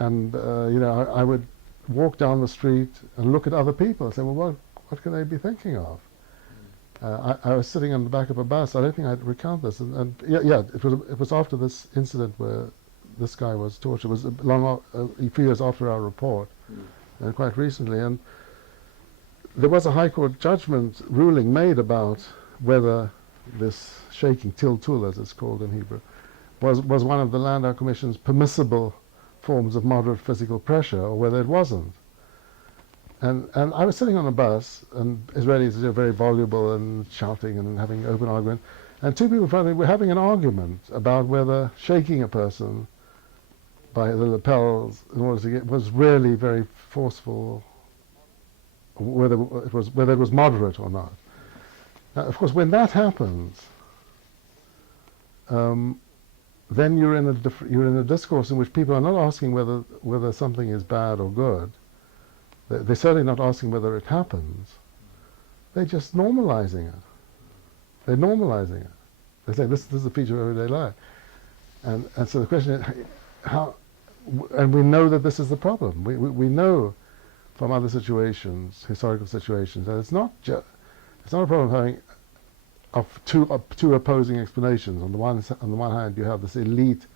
And I would walk down the street and look at other people and say, well, what can they be thinking of? I was sitting on the back of a bus. I don't think I'd recount this. And it was after this incident where this guy was tortured. It was a few years after our report, and quite recently. And there was a High Court judgment ruling made about whether this shaking, tiltul as it's called in Hebrew, was one of the Landau Commission's permissible forms of moderate physical pressure, or whether it wasn't. And I was sitting on a bus, and Israelis are very voluble and shouting and having open argument, and two people in front of me were having an argument about whether shaking a person by the lapels in order to get was really very forceful, whether it was moderate or not. Now, of course, when that happens, then you're in a discourse in which people are not asking whether something is bad or good. They're certainly not asking whether it happens. They're just normalizing it. They're normalizing it. They say this is a feature of everyday life, and so the question is how. And we know that this is the problem. We know from other situations, historical situations, that it's not a problem of having two opposing explanations. On the one hand, you have this elite,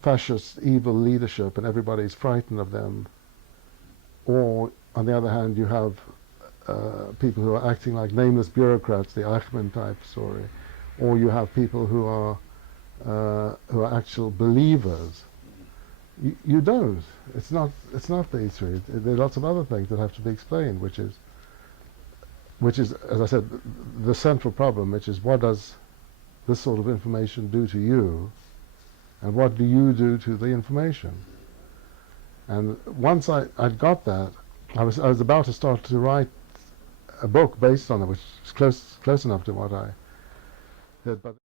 fascist, evil leadership, and everybody's frightened of them. Or on the other hand, you have people who are acting like nameless bureaucrats, the Eichmann type story. Or you have people who are actual believers. You don't. It's not these three. There are lots of other things that have to be explained, which is, as I said, the central problem, which is what does this sort of information do to you, and what do you do to the information? And once I'd got that, I was about to start to write a book based on it, which is close enough to what I did, but.